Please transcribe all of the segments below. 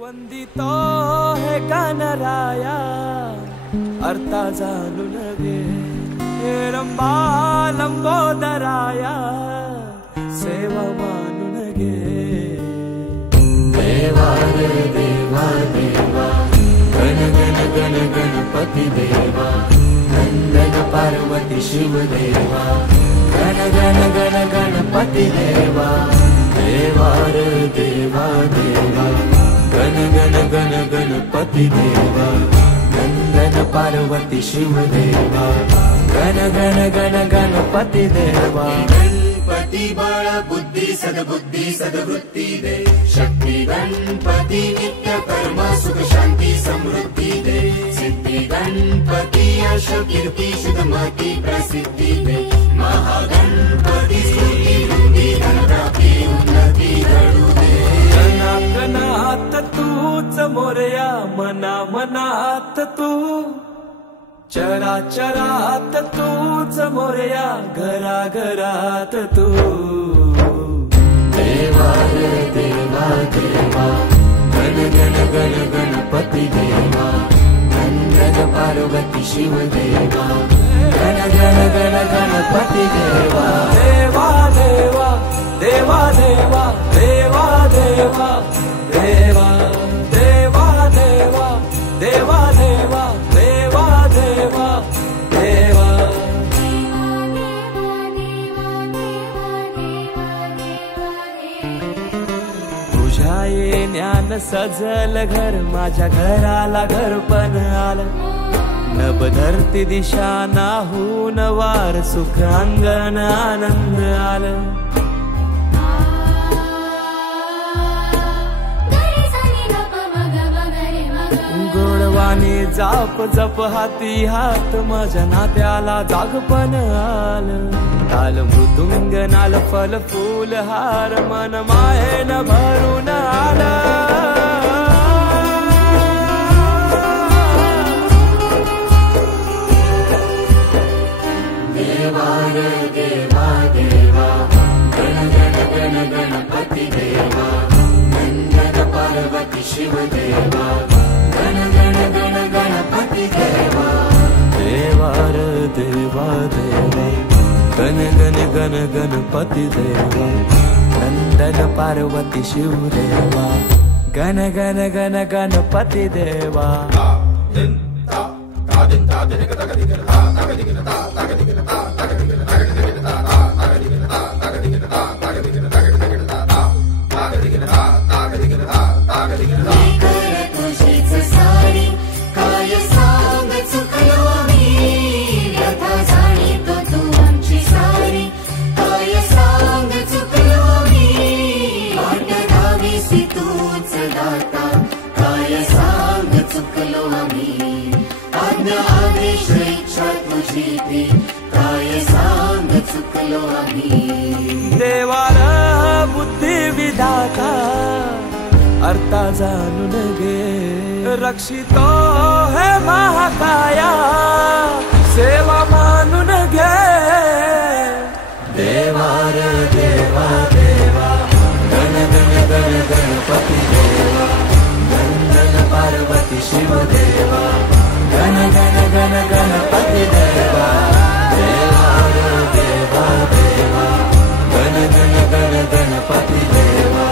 वंदितो हे गणराया अर्था जाणून घे, हे रंबा लंबोदराया सेवा मानून घे। देवा रे देवा देवा गण गण गण गणपती देवा, नंदन पार्वती शिव देवा, गण गण गण गणपती देवा। देवा रे देवा देवा गण गण गण गणपती देवा, नंदन पार्वती शिव देवा, गण गण गण गणपती देवा। गणपती बळ बुद्धी सद्बुद्धी सद्वृत्ती दे, शक्ती गणपती नित्य कर्म सुख शांती समृद्धी दे। सिद्धी गणपती यश कीर्ती शुद्धमती प्रसिद्धी दे, महागणपती स्तुती वृद्धी धनप्राप्ती उन्नती घडू दे। कणात तूच मोरया, मना मनात तू, चराचरात तूच मोरया, घरा घरात तू। देवा रे देवा देवा गण गण गण गणपती देवा, नंदन पार्वती शिव देवा, गण गण गण गणपती देवा। देवा देवा देवा देवा देवा देवा देवा देवा देवा देवा देवा देवा देवा देवा। तुझ्या येण्यान सजल घर, माझ्या घराला घर पण आलं। नभ धरती दिशा नाहून वार, सुख अंगण आनंद आलं। गोडवाणी जाप जप हाती हात, माझ्या नात्याला जागपण आलं। ताल मृदुंग नाल फल फूल हार, मन मायेन भरून आलं। देवा रे देवा देवा गण गण गण गणपती देवा, नंदन पार्वती शिव देवा, गण गण गण गणपती देवा। देवा रे देवा देवा गण गण गण गणपती देवा, नंदन पार्वती शिव देवा, गण गण गण गणपती देवा। देवार बुद्धी विधाता अर्था जाणून घे, रक्षितो हे महाकाया सेवा मानून घे। देवा रे देवा देवा गण गण गण गणपती देवा, नंदन पार्वती शिव देवा, गण गण गण गणपती देवा। देवा रे देवा देवा गण गण गण गणपती देवा,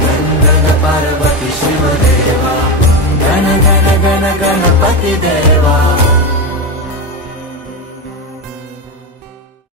नंदन पार्वती शिव देवा, गण गण गण गणपती देवा।